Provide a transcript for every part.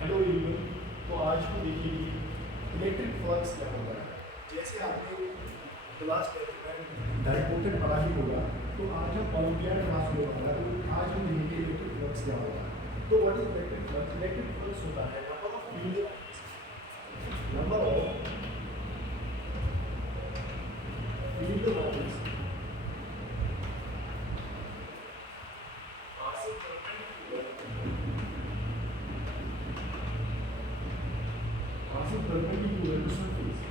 Hello everyone. तो आज हम देखेंगे इलेक्ट्रिक फ्लक्स क्या होता है। जैसे आपने क्लास टेंथ में डाइपोटेड पढ़ा ही होगा, तो आज हम ओलंपियाड क्लास में पढ़ा, तो आज हम देखेंगे इलेक्ट्रिक फ्लक्स क्या होता है। तो what is electric flux? Electric flux होता है field lines passing perpendicular to surface।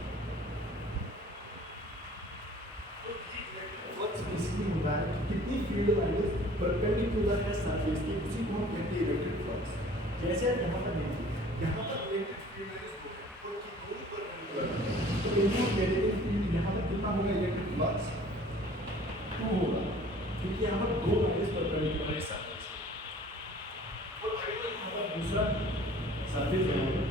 तो ये इलेक्ट्रिक फ्लक्स बेसिकली होता है कि कितनी फील्ड लाइंस परपेंडिकुलर है सरफेस के, उसी को हम कहते हैं इलेक्ट्रिक फ्लक्स। जैसे आप यहाँ पर देखिए, यहाँ पर इलेक्ट्रिक फील्ड लाइंस हो गया और कि दोनों परपेंडिकुलर है, तो इनको मैग्नेटिक फील्ड यहाँ पर कितना होगा इलेक्ट्रिक फ्लक्स 2 होगा, क्योंकि यहाँ पर दो लाइंस परपेंडिकुलर है सरफेस। और अगर यहाँ पर दूसरा सरफेस बनाओगे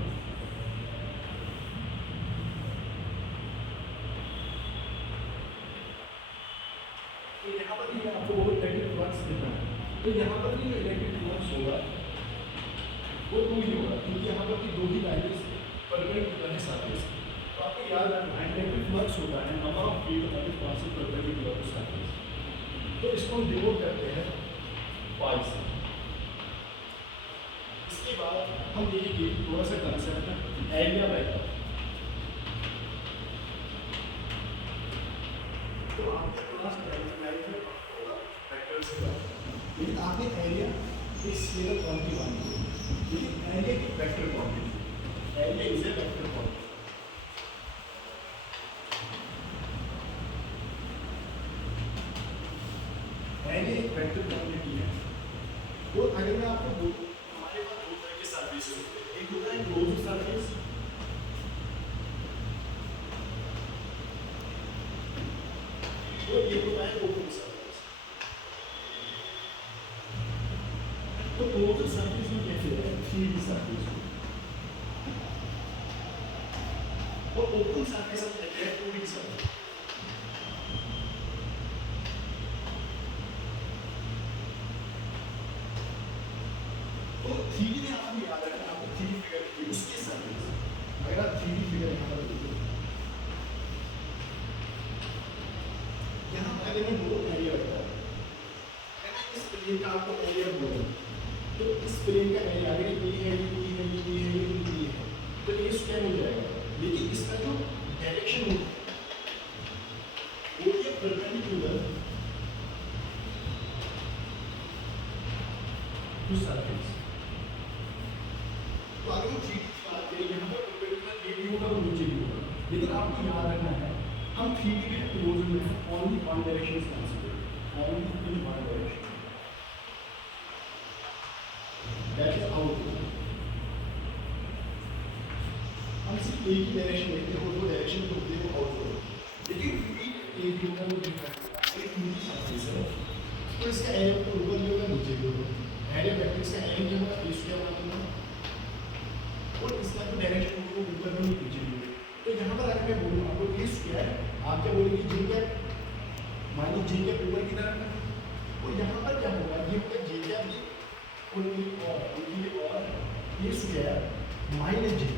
तो यहाँ पर भी आपको वो इलेक्ट्रिक फ्लक्स दिखना है। तो यहाँ पर भी जो इलेक्ट्रिक फ्लक्स होगा वो 2 ही होगा, क्योंकि यहाँ पर भी दो ही लाइंस परपेंडिकुलर है सरफेस। तो आपको याद रखना है इलेक्ट्रिक फ्लक्स होता है number of field that is passing perpendicular to surface. तो इसको हम डिनोट करते हैं पाई से। इसके बाद हम देखेंगे थोड़ा सा कंसेप्ट एरिया वेक्टर। तो आपके क्लास नाइन्थ में होगा वेक्टर्स के बारे में, लेकिन आपने एरिया एक स्केलर क्वांटिटी मानी है, लेकिन एरिया की vector quantity, area is a vector quantity. Area एक वेक्टर क्वांटिटी है। तो अगर मैं आपको बोलूं हमारे पास दो तरह के सरफेस होते हैं, एक होता है क्लोज्ड सरफेस और एक होता है ओपन सरफेस। तो क्लोज्ड सरफेस में कैसे है 3D सरफेस और ओपन सरफेस में कहते हैं 2D सरफेस। तो 3D में आपको याद रखना, आपको 3D फिगर की उसके सरफेस, अगर आप 3D फिगर यहाँ पर देखो, यहाँ पर अगर मैं बोलूँ एरिया वेक्टर, अगर मैं इस प्लेन का आपको एरिया बोलूँ तो इस प्लेन का एरिया अगर ये है, ये है, ये है, ये है, तो ये स्क्वायर हो जाएगा, लेकिन इसका जो डायरेक्शन होगा वो ये परपेंडिकुलर टू सरफेस। तो अगर हम 3D की बात करें, यहाँ पर परपेंडिकुलर ये भी होगा और नीचे भी होगा, लेकिन आपको याद रखना है हम 3D के क्लोज में only one direction is considered, only in one direction, that is outward. हम सिर्फ एक ही डायरेक्शन देखते हैं, वो डायरेक्शन जो होती है वो आउटवर्ड। लेकिन फील्ड एक होगा वो डिफरेंट होगा, एक नीचे सरफेस है तो इसका एरिया तो ऊपर भी होगा नीचे भी होगा, एरिया वेक्टर इसका एरिया क्या होगा इस क्या होगा, और इसका जो डायरेक्शन होगा वो ऊपर भी नीचे भी होगा। तो यहाँ पर अगर मैं बोलूँ आपको ये स्क्वायर, आप क्या बोलेंगे जे कैप, मान लो जे कैप ऊपर की तरफ है, और यहाँ पर क्या होगा ये होगा जे कैप भी और ये स्क्वायर माइनस जे।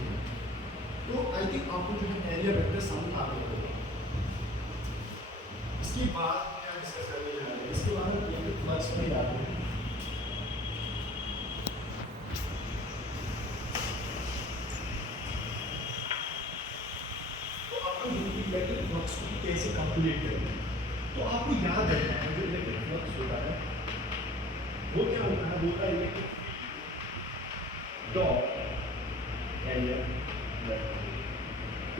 तो आई थिंक आपको जो है एरिया वेक्टर समझ आ गया होगा। इसके बाद क्या डिस्कस करने जा रहे हैं, इसके बाद हम इलेक्ट्रिक फ्लक्स में जाते हैं। तो आपको इलेक्ट्रिक फ्लक्स को कैसे कैलकुलेट करना है, तो आपको याद रखना है जो इलेक्ट्रिक फ्लक्स होता है वो क्या होता है, वो होता है electric dot area vector.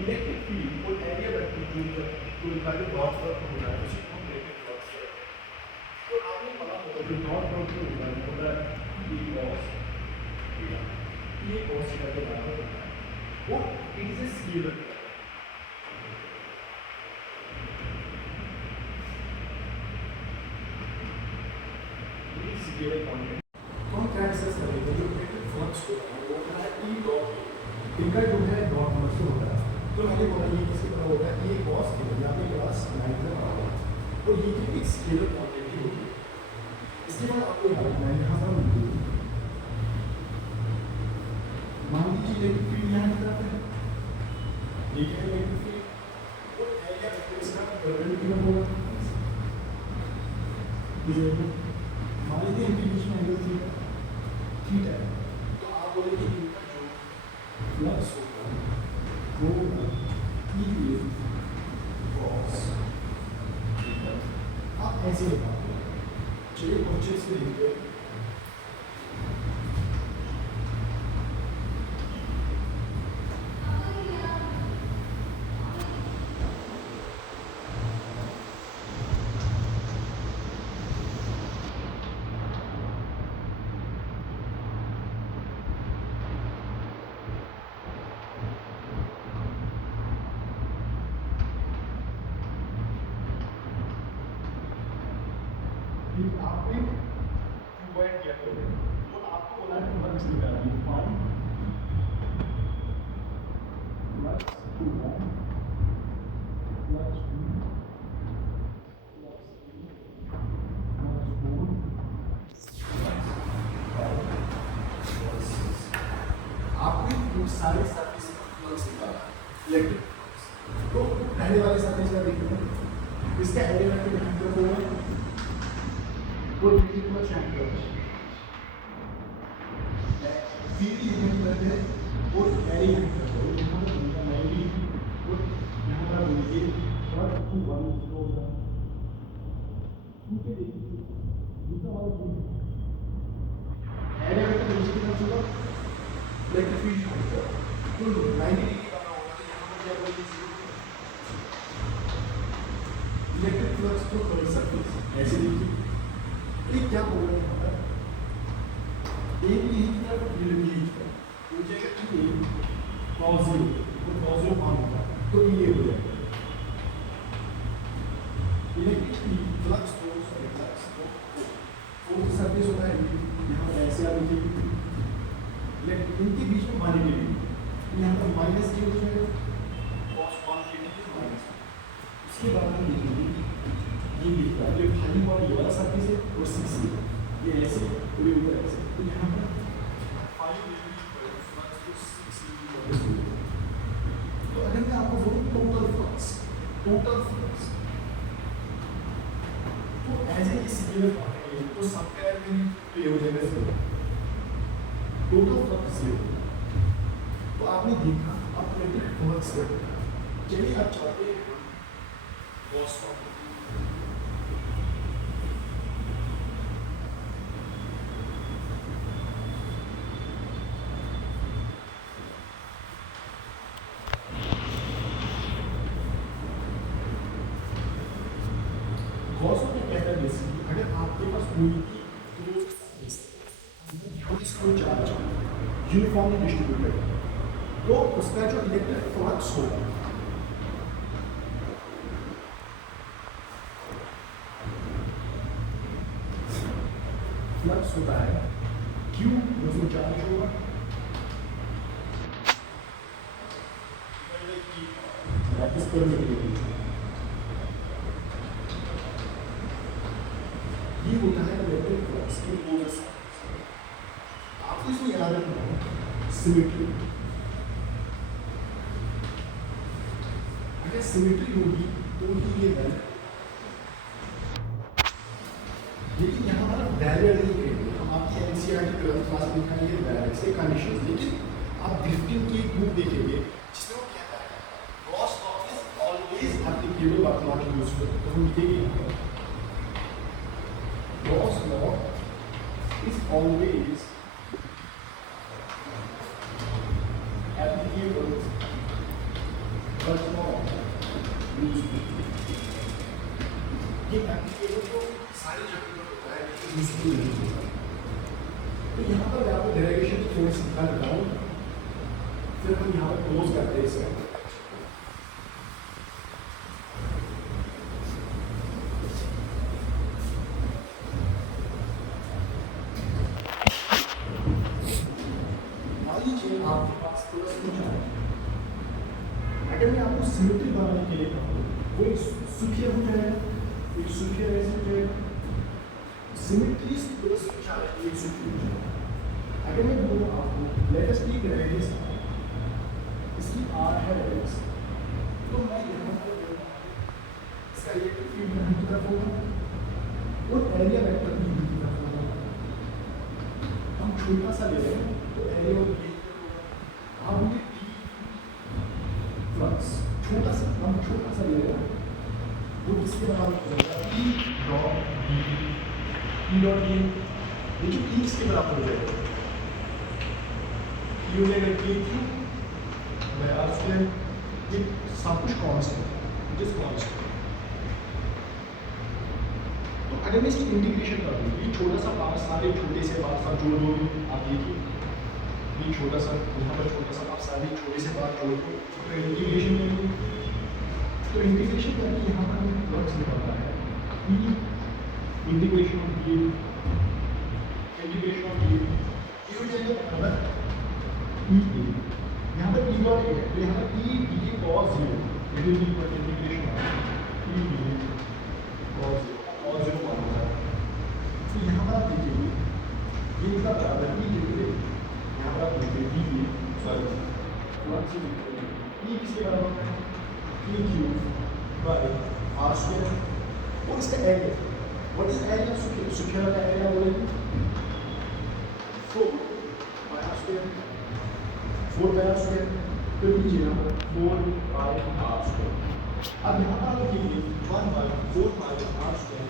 Electric field और एरिया वेक्टर को इनका जो डॉट प्रोडक्ट होता है उसी को हम इलेक्ट्रिक फ्लक्स कहते हैं। तो आपने पढ़ा होगा जो डॉट प्रोडक्ट होता है ई कॉस थीटा, ये कॉस थीटा के बराबर होता है और it is a scalar. Scalar quantity तो हम क्या डिस्कस करेंगे, जो इलेक्ट्रिक फ्लक्स होता है वो होता है ई डॉट, इनका जो है डॉट प्रोडक्ट होता है। तो मैंने बोला ये किसकी तरह होता है, ये कॉस थीटा, यहाँ पे क्लास 9 में पढ़ा हुआ है, और ये एक स्केलर क्वांटिटी होती है। इसके बाद आपको याद रखना है यहाँ पर इलेक्ट्रिक फील्ड यहाँ की तरफ है, ये क्या है इलेक्ट्रिक फील्ड, और एरिया वेक्टर इसका परपेंडिकुलर होगा, मान लीजिए इनके बीच में एंगल थीटा है, तो आप बोलेंगे इनका जो फ्लक्स होगा वो E cos, आप ऐसे लिखा, चलिए क्वेश्चन से लिखते हैं। आपने क्यूबॉइड किया तो आपको बोला है फ्लक्स निकालिए, फाइंड फ्लक्स क्यूबॉइड, फ्लक्स आपने सारे सरफेस फ्लक्स निकाला इलेक्ट्रिक फ्लक्स, तो पहले वाले सरफेस का देखिए, इसका एरिया वेक्टर यहाँ पर होगा वो इक्वल चैप्टर फील्ड यूनिट करते हैं और एरिया करते हैं, यहाँ पर उनका 90 और यहाँ पर बोलिए और 1 होगा, ठीक है, देखिए दूसरा वाला फील्ड एरिया वेक्टर दूसरी तरफ होगा, इलेक्ट्रिक फील्ड होगा तो 90 डिग्री का होगा, तो यहाँ पर क्या बोलिए इलेक्ट्रिक फ्लक्स को कर सकते ऐसे देखिए, ये क्या बोल रहे हैं यहाँ पर, एक ही तरफ फील्ड की हो जाएगा कि पॉजिटिव फॉर्म होगा, तो ये हो जाएगा electric field flux force surface होता है, यहाँ पर ऐसे आ देखिए, इनके बीच में 180 यहाँ पर माइनस के हो जाएगा cos 180 माइनस, उसके बाद हम देखेंगे ये दिखता है, जो खाली हुआ ये वाला सरफेस है और 6 ये ऐसे और ये ऊपर ऐसे, तो यहाँ पर 5 तो अगर मैं आपको बोलूँ टोटल फ्लक्स तो ऐसे ये सिंगुलर पार्टिकल तो सबका तो ये हो जाएगा 0, टोटल फ्लक्स 0, तो आपने देखा अब इलेक्ट्रिक फ्लक्स है, चलिए आप चाहते हैं cos गॉस क्या कहता है बेसिकली, अगर आपके पास कोई इसको चार्ज यूनिफॉर्मली डिस्ट्रीब्यूटेड तो उसका जो इलेक्ट्रिक फ्लक्स होगा फ्लक्स होता है क्यू जो चार्ज होगा दैट इज परमिटिविटी, ये होता है इलेक्ट्रिक फ्लक्स के पोलर साइड, आपको इसमें याद रखना है सिमेट्री, अगर सिमेट्री होगी तो ही ये वैल्यू, लेकिन यहाँ हमारा बैरियर नहीं है, हम आपकी एनसीईआरटी की 12th क्लास में दिखाएंगे बैरियर से कंडीशन, लेकिन आप ड्रिफ्टिंग की एक बुक देखेंगे जिसमें वो कहता है Gauss law is always applicable but not useful, तो हम लिखेंगे Gauss law is always applicable but not useful. ये applicable तो सारी जगह पर होता है लेकिन useful नहीं होता, तो यहाँ पर मैं आपको डेरिवेशन थोड़ी सी दिखा देता हूँ, फिर हम यहाँ पर क्लोज करते हैं इसे। आपके पास प्लस कुछ है, अगर मैं आपको सिमेट्री बनाने के लिए कहूँ वो एक सुखिया हो जाएगा, एक सुखिया ऐसे हो जाएगा, सिमेट्री प्लस चार्ज एक सुखिया हो जाएगा। अगर मैं बोलूँ आपको लेट अस टेक रेडियस होगा और एरिया वेक्टर भी बी की तरफ होगा। हम छोटा सा ले रहे हैं तो एरिया ऑफ बी होगा। हम ये फ्लक्स छोटा सा, हम छोटा सा ले रहे हैं वो किसके बराबर होगा? E dot B. देखिए ई किसके बराबर हो जाएगा? ई हो जाएगा के क्यू बाय आर स्क्वायर। ये सब कुछ कांस्टेंट, इट इज कांस्टेंट। तो अगर मैं इसकी इंटीग्रेशन कर दूँ, ये छोटा सा पार्ट सारे छोटे से पार्ट साथ जोड़ दो, आप देखिए ये छोटा सा, यहाँ पर छोटा सा, आप सारे छोटे से पार्ट जोड़ दो तो इंटीग्रेशन करेंगे। तो इंटीग्रेशन करके यहाँ पर हमें फ्लक्स निकलता है E integration of B, integration of B ये हो जाएगा बराबर ई ए। यहाँ पर ई डॉट ए है तो यहाँ पर E B cos 0 it will be equal to integration of E B cos 0 और 0 मान होता है। तो यहाँ पर आप देखिए ये इसका बराबर ई देखिए, यहाँ पर आप देखिए बी सॉरी फ्लक्स ई किसके बराबर है? E Q by R square. और इसका area, what is area of sphere का एरिया बोलेंगे 4 by R square, 4 by R square. तो लीजिए यहाँ पर 4 बाय आर स्क्वायर। अब यहाँ पर आप देखिए 1 by 4 by R square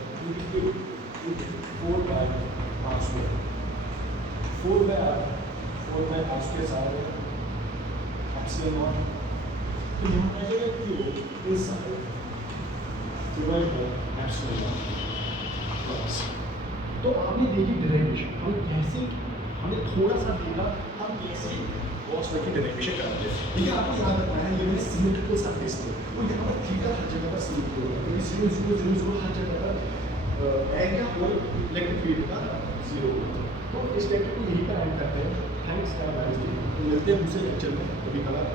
4 by R square, 4 by R square सारे एप्सिलॉन 1। तो यहाँ पर जो है क्यू इस side divide by epsilon 1 plus. तो आपने देखी डेरिवेशन, हम कैसे हमें थोड़ा सा देगा हम कैसे कॉस की डेरिवेशन करते हैं। लेकिन आपको याद रखना है ये मैंने सिमेट्रिकल सरफेस पे तो यहाँ पर थीटा हर जगह पर सिमेट्रिकल होगा क्योंकि 0 0 0 0 हर जगह पर एरिया और इलेक्ट्रिक फील्ड का 0 होगा। तो इस लेक्चर को यहीं पर एंड करते हैं। थैंक्स, मिलते हैं दूसरे लेक्चर में कभी कभार।